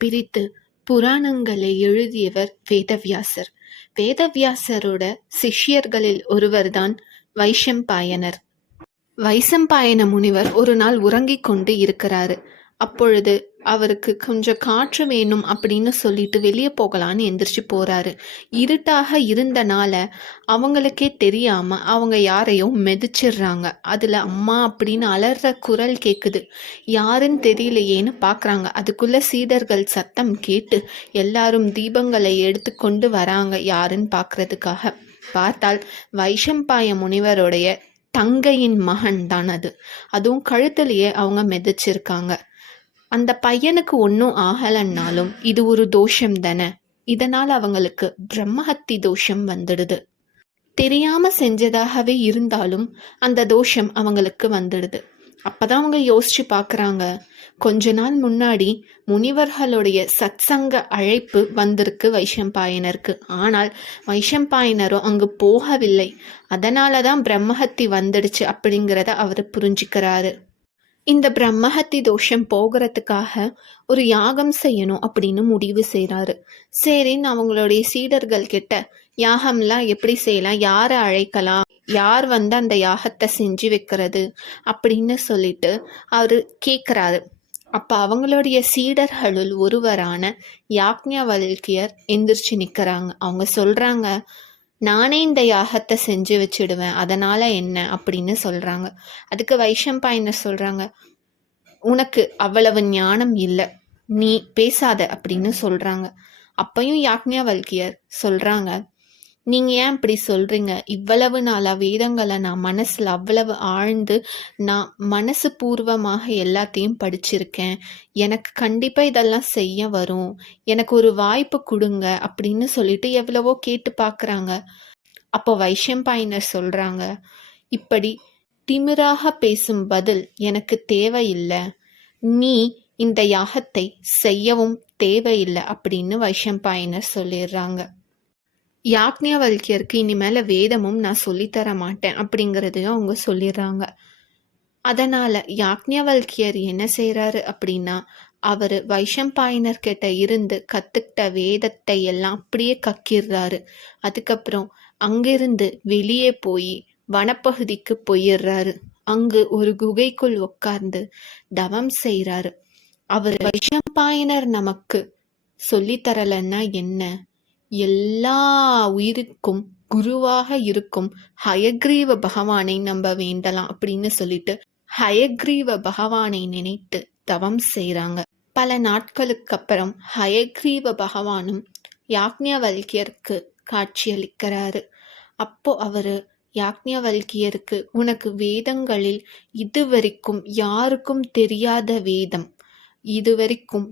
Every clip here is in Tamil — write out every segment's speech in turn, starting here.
பிரித்து புராணங்களை எழுதியவர் வேதவியாசர். வேதவியாசரோட சிஷ்யர்களில் ஒருவர்தான் வைஷம்பாயனர். வைசம்பாயன முனிவர் ஒரு நாள் உறங்கிக் கொண்டு இருக்கிறாரு. அப்பொழுது அவருக்கு கொஞ்சம் காற்று வேணும் அப்படின்னு சொல்லிட்டு வெளியே போகலான்னு எந்திரிச்சு போறாரு. இருட்டாக இருந்தனால அவங்களுக்கே தெரியாம அவங்க யாரையோ மிதிச்சிடுறாங்க. அதுல அம்மா அப்படின்னு அலற குரல் கேக்குது. யாருன்னு தெரியலையேன்னு பாக்குறாங்க. அதுக்குள்ள சீடர்கள் சத்தம் கேட்டு எல்லாரும் தீபங்களை எடுத்து கொண்டு வராங்க யாருன்னு பாக்குறதுக்காக. பார்த்தால் வைஷம்பாய முனிவருடைய தங்கையின் மகன் தான் அது. அதுவும் கழுத்திலேயே அவங்க மிதிச்சிருக்காங்க. அந்த பையனுக்கு ஒன்றும் ஆகலைன்னாலும் இது ஒரு தோஷம் தானே. இதனால் அவங்களுக்கு பிரம்மஹத்தி தோஷம் வந்துடுது. தெரியாம செஞ்சதாகவே இருந்தாலும் அந்த தோஷம் அவங்களுக்கு வந்துடுது. அப்பதான் அவங்க யோசிச்சு பார்க்குறாங்க, கொஞ்ச நாள் முன்னாடி முனிவர்களுடைய சத்சங்க அழைப்பு வந்திருக்கு வைஷம்பாயனருக்கு. ஆனால் வைஷம்பாயனரும் அங்கு போகவில்லை. அதனால தான் பிரம்மஹத்தி வந்துடுச்சு அப்படிங்கிறத அவர் புரிஞ்சுக்கிறாரு. இந்த பிரம்மஹத்தி தோஷம் போகிறதுக்காக ஒரு யாகம் செய்யணும் அப்படின்னு முடிவு செய்கிறாரு. சரின்னு அவங்களுடைய சீடர்கள் கிட்ட யாகம்லாம் எப்படி செய்யலாம், யாரை அழைக்கலாம், யார் வந்து அந்த யாகத்தை செஞ்சு வைக்கிறது அப்படின்னு சொல்லிட்டு அவரு கேட்குறாரு. அப்போ அவங்களுடைய சீடர்களுள் ஒருவரான யாக்ஞவல்கியர் எந்திரிச்சு நிற்கிறாங்க. அவங்க சொல்கிறாங்க, நானே இந்த யாகத்தை செஞ்சு வச்சிடுவேன், அதனால் என்ன அப்படின்னு சொல்கிறாங்க. அதுக்கு வைஷம்பாயனர் சொல்கிறாங்க, உனக்கு அவ்வளவு ஞானம் இல்லை, நீ பேசாத அப்படின்னு சொல்கிறாங்க. அப்பையும் யாக்ஞவல்கியர் சொல்கிறாங்க, நீங்கள் ஏன் இப்படி சொல்கிறீங்க? இவ்வளவு நாளாக வேதங்களை நான் மனசில் அவ்வளவு ஆழ்ந்து நான் மனசு பூர்வமாக எல்லாத்தையும் படிச்சிருக்கேன். எனக்கு கண்டிப்பாக இதெல்லாம் செய்ய வரும், எனக்கு ஒரு வாய்ப்பு கொடுங்க அப்படின்னு சொல்லிட்டு எவ்வளவோ கேட்டு பார்க்குறாங்க. அப்போ வைஷம்பாயனர் சொல்கிறாங்க, இப்படி திமிராக பேசும் பதில் எனக்கு தேவையில்லை, நீ இந்த யாகத்தை செய்யவும் தேவையில்லை அப்படின்னு வைஷம்பாயனர் சொல்லிடுறாங்க. யாக்ஞவல்கியருக்கு இனிமேல் வேதமும் நான் சொல்லித்தர மாட்டேன் அப்படிங்கிறதையும் அவங்க சொல்லிடுறாங்க. அதனால் யாக்ஞவல்கியர் என்ன செய்கிறாரு அப்படின்னா, அவர் வைஷம்பாயனர் கிட்ட இருந்து கற்றுக்கிட்ட வேதத்தை எல்லாம் அப்படியே கக்கிடுறாரு. அதுக்கப்புறம் அங்கிருந்து வெளியே போய் வனப்பகுதிக்கு போயிடுறாரு. அங்கு ஒரு குகைக்குள் உட்கார்ந்து தவம் செய்கிறாரு. அவர் வைஷம்பாயனர் நமக்கு சொல்லித்தரலன்னா என்ன, எல்லா உயிருக்கும் குருவாக இருக்கும் ஹயக்ரீவ பகவானை நம்ம வேண்டலாம் அப்படின்னு சொல்லிட்டு ஹயக்ரீவ பகவானை நினைத்து தவம் செய்கிறாங்க. பல நாட்களுக்கு அப்புறம் ஹயக்ரீவ பகவானும் யாக்ஞவல்கியருக்கு காட்சியளிக்கிறாரு. அப்போ அவரு யாக்ஞவல்கியருக்கு, உனக்கு வேதங்களில் இதுவரைக்கும் யாருக்கும் தெரியாத வேதம், இதுவரைக்கும்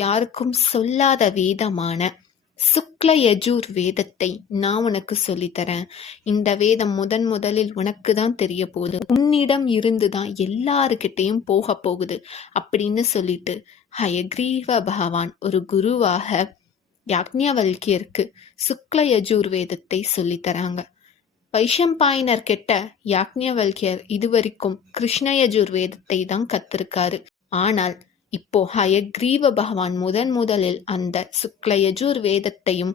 யாருக்கும் சொல்லாத வேதமான சுக்ல யஜூர் வேதத்தை நான் உனக்கு சொல்லித்தரேன். இந்த வேதம் முதலில் உனக்கு தான் தெரிய போகுது, உன்னிடம் இருந்து தான் எல்லாருக்கிட்டையும் போக போகுது அப்படின்னு சொல்லிட்டு ஹயக்ரீவ பகவான் ஒரு குருவாக யாக்ஞவல்கியருக்கு சுக்ல யஜூர் வேதத்தை சொல்லித்தராங்க. வைஷம்பாயனர் கிட்ட யாக்ஞவல்கியர் இதுவரைக்கும் கிருஷ்ணயஜுர் வேதத்தை தான் கத்திருக்காரு. ஆனால் இப்போ ஹயக்ரீவ பகவான் முதலில் அந்த சுக்லயஜுர் வேதத்தையும்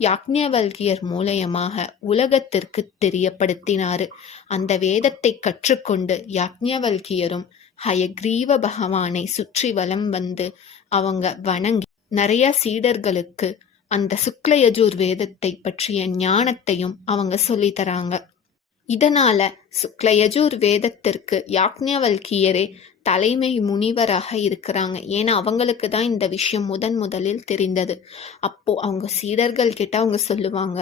யாக்ஞவல்கியர் மூலயமாக உலகத்திற்கு தெரியப்படுத்தினாரு. அந்த வேதத்தை கற்றுக்கொண்டு யாக்ஞவல்கியரும் ஹயக்ரீவ பகவானை சுற்றி வலம் வந்து அவங்க வணங்கி நிறைய சீடர்களுக்கு அந்த சுக்லயஜுர் வேதத்தை பற்றிய ஞானத்தையும் அவங்க சொல்லித்தராங்க. இதனால சுக்லயஜுர் வேதத்திற்கு யாக்ஞவல்கியரே தலைமை முனிவராக இருக்கிறாங்க. ஏன்னா அவங்களுக்கு தான் இந்த விஷயம் முதலில் தெரிந்தது. அப்போ அவங்க சீடர்கள் கிட்ட அவங்க சொல்லுவாங்க,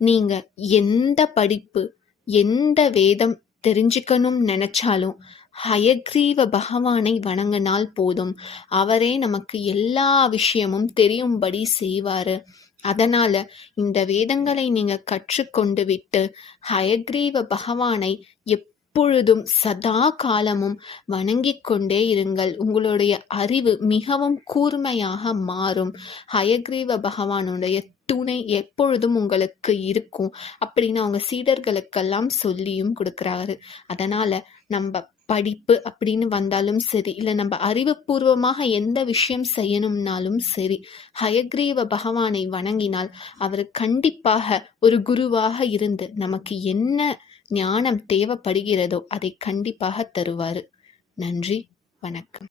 நீங்க எந்த படிப்பு எந்த வேதம் தெரிஞ்சுக்கணும்னு நினைச்சாலும் ஹயக்ரீவ பகவானை வணங்கினால் போதும், அவரே நமக்கு எல்லா விஷயமும் தெரியும்படி செய்வாரு. அதனால இந்த வேதங்களை நீங்க கற்றுக்கொண்டு விட்டு ஹயக்ரீவ பகவானை எப்பொழுதும் சதா காலமும் வணங்கிக் கொண்டே இருங்கள். உங்களுடைய அறிவு மிகவும் கூர்மையாக மாறும். ஹயக்ரீவ பகவானுடைய துணை எப்பொழுதும் உங்களுக்கு இருக்கும் அப்படின்னு அவங்க சீடர்களுக்கெல்லாம் சொல்லியும் கொடுக்குறாரு. அதனால நம்ம படிப்பு அப்படின்னு வந்தாலும் சரி, இல்லை நம்ம அறிவுபூர்வமாக எந்த விஷயம் செய்யணும்னாலும் சரி, ஹயக்ரீவ பகவானை வணங்கினால் அவர் கண்டிப்பாக ஒரு குருவாக இருந்து நமக்கு என்ன ஞானம் தேவைப்படுகிறதோ அதை கண்டிப்பாக தருவார். நன்றி, வணக்கம்.